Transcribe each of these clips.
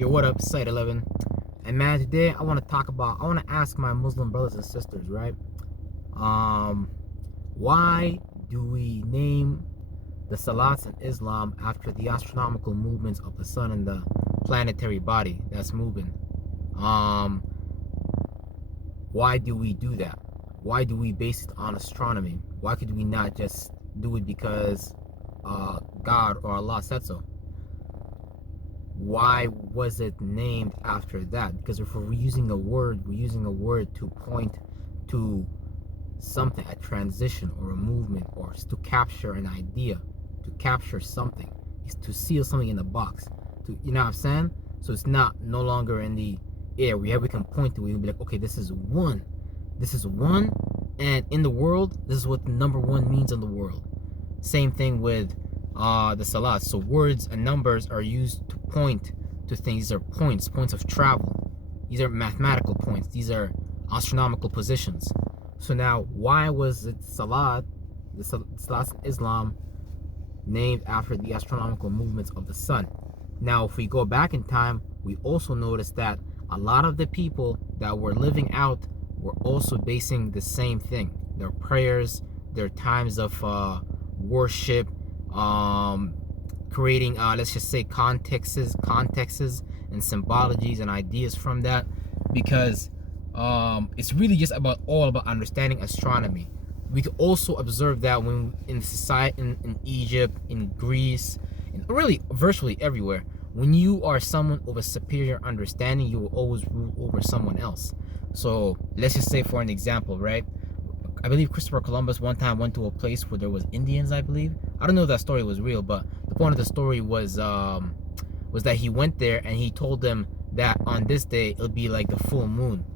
Yo, what up, Site 11? And man, today I want to ask my Muslim brothers and sisters, right? Why do we name the salats in Islam after the astronomical movements of the sun and the planetary body that's moving? Why do we do that? Why do we base it on astronomy? Why could we not just do it because God or Allah said so? Why was it named after that? Because if we're using a word, to point to something, a transition or a movement, or to capture an idea, to capture something, is to seal something in a box. You know what I'm saying? So it's no longer in the air. We can point to it and be like, okay, this is one, and in the world, this is what the number one means in the world. Same thing with the salat. So words and numbers are used to point to things. These are points of travel. These are mathematical points. These are astronomical positions. So now, why was the salat in Islam, named after the astronomical movements of the sun? Now, if we go back in time, we also notice that a lot of the people that were living out were also basing the same thing. Their prayers, their times of worship, creating let's just say contexts and symbologies and ideas from that, because it's really just all about understanding astronomy. We can also observe that when in society, in Egypt, in Greece, and really virtually everywhere, when you are someone of a superior understanding, you will always rule over someone else. So let's just say, for an example, right? I believe Christopher Columbus one time went to a place where there was Indians, I believe. I don't know if that story was real, but the point of the story was that he went there and he told them that on this day it'll be like the full moon,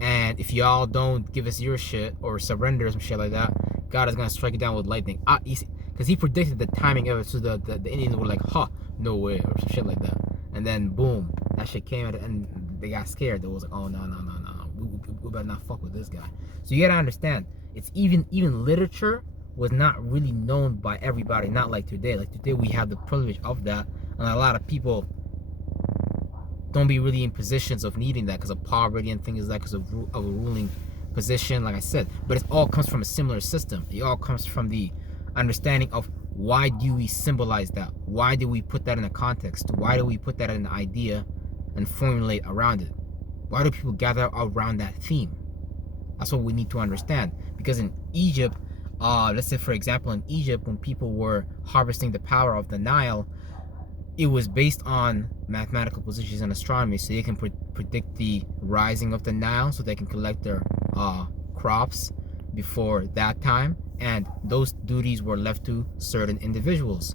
and if y'all don't give us your shit or surrender or some shit like that, God is gonna strike it down with lightning. Because he predicted the timing of it, so the Indians were like, "Huh, no way," or some shit like that. And then boom, that shit came out, and they got scared. They was like, "Oh no, we better not fuck with this guy." So you gotta understand, it's even literature was not really known by everybody, not like today. Like today we have the privilege of that, and a lot of people don't be really in positions of needing that because of poverty and things like that, because of a ruling position, like I said. But it all comes from a similar system. It all comes from the understanding of why do we symbolize that? Why do we put that in a context? Why do we put that in an idea and formulate around it? Why do people gather around that theme? That's what we need to understand. Because in Egypt, let's say for example in Egypt, when people were harvesting the power of the Nile, it was based on mathematical positions and astronomy, so they can predict the rising of the Nile, so they can collect their crops before that time. And those duties were left to certain individuals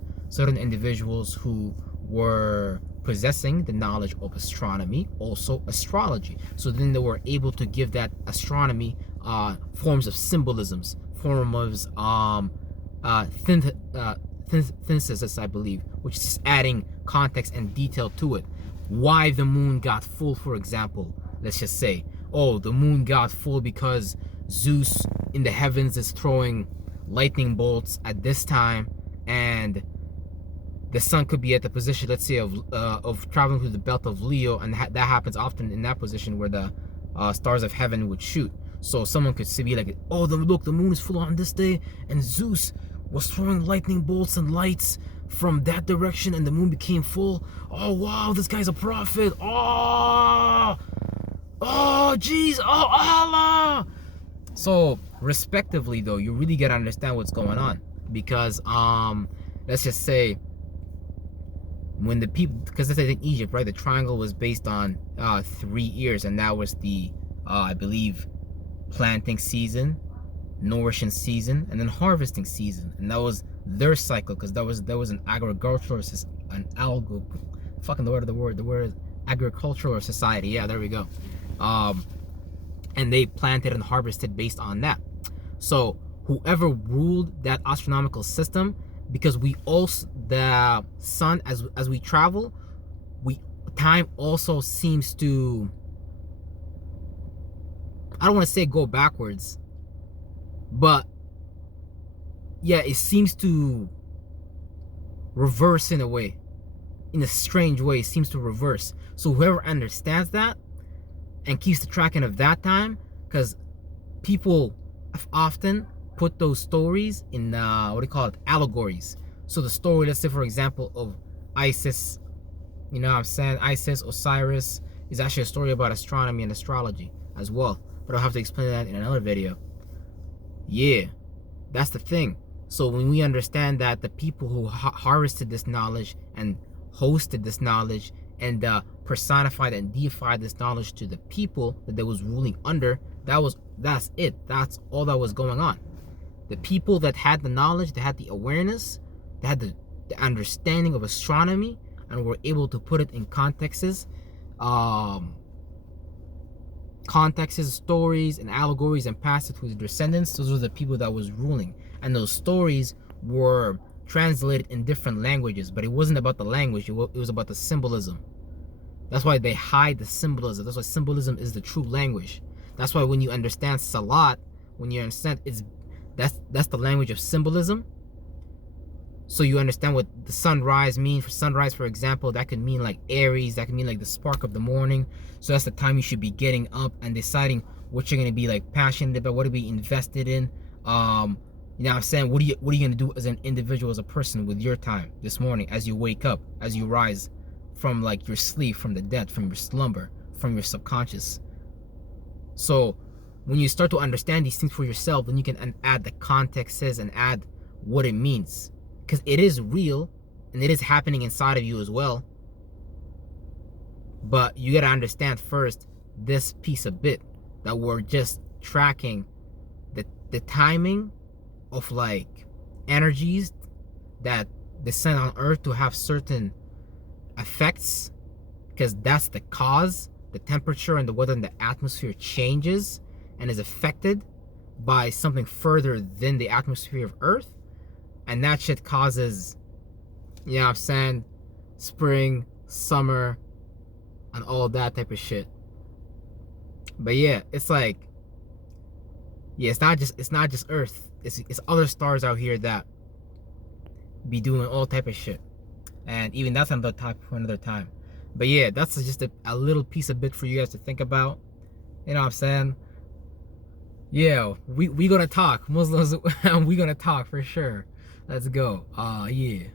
who were possessing the knowledge of astronomy, also astrology. So then they were able to give that astronomy forms of symbolisms, forms of synthesis, I believe, which is adding context and detail to it. Why the moon got full, for example. Let's just say, oh, the moon got full because Zeus in the heavens is throwing lightning bolts at this time, and the sun could be at the position, let's say, of traveling through the belt of Leo, and that happens often in that position where the stars of heaven would shoot. So someone could be like, oh, look, the moon is full on this day, and Zeus was throwing lightning bolts and lights from that direction, and the moon became full. Oh wow, this guy's a prophet. Oh jeez, oh Allah. So respectively though, you really gotta understand what's going on, because let's just say when the people, because let's say in Egypt, right, the triangle was based on 3 years, and that was the I believe planting season, nourishing season, and then harvesting season, and that was their cycle, because there was an agricultural agricultural society. Yeah, there we go. And they planted and harvested based on that. So whoever ruled that astronomical system, because we also, the sun, as we travel, time also seems to, I don't want to say go backwards, but yeah, it seems to reverse in a way. in a strange way seems to reverse. So whoever understands that and keeps the tracking of that time, because people often put those stories in what do you call it, allegories. So the story, let's say for example, of Isis, you know what I'm saying, Isis, Osiris, is actually a story about astronomy and astrology as well, but I'll have to explain that in another video. Yeah, that's the thing. So when we understand that the people who harvested this knowledge and hosted this knowledge and personified and deified this knowledge to the people that they was ruling under, that's it. That's all that was going on. The people that had the knowledge, they had the awareness, they had the understanding of astronomy, and were able to put it in contexts, stories, and allegories, and pass it to the descendants. Those were the people that was ruling, and those stories were translated in different languages, but it wasn't about the language, it was about the symbolism. That's why they hide the symbolism. That's why symbolism is the true language. That's why when you understand salat, when you understand that's the language of symbolism. So you understand what the sunrise means. For sunrise, for example, that could mean like Aries, that could mean like the spark of the morning. So that's the time you should be getting up and deciding what you're gonna be like passionate about, what to be invested in. You know what I'm saying? What are you gonna do as an individual, as a person, with your time this morning, as you wake up, as you rise from like your sleep, from the dead, from your slumber, from your subconscious. So when you start to understand these things for yourself, then you can add the contexts and add what it means, because it is real and it is happening inside of you as well. But you gotta understand first this piece of bit, that we're just tracking the timing of like energies that descend on earth to have certain effects, because that's the cause. The temperature and the weather and the atmosphere changes and is affected by something further than the atmosphere of earth, and that shit causes, you know what I'm saying, spring, summer, and all that type of shit. But yeah, it's like, yeah, it's not just earth, it's other stars out here that be doing all type of shit, and even that's another topic for another time. But yeah, that's just a little piece of bit for you guys to think about. You know what I'm saying? Yeah, we gonna talk Muslims. We gonna talk for sure. Let's go. Yeah.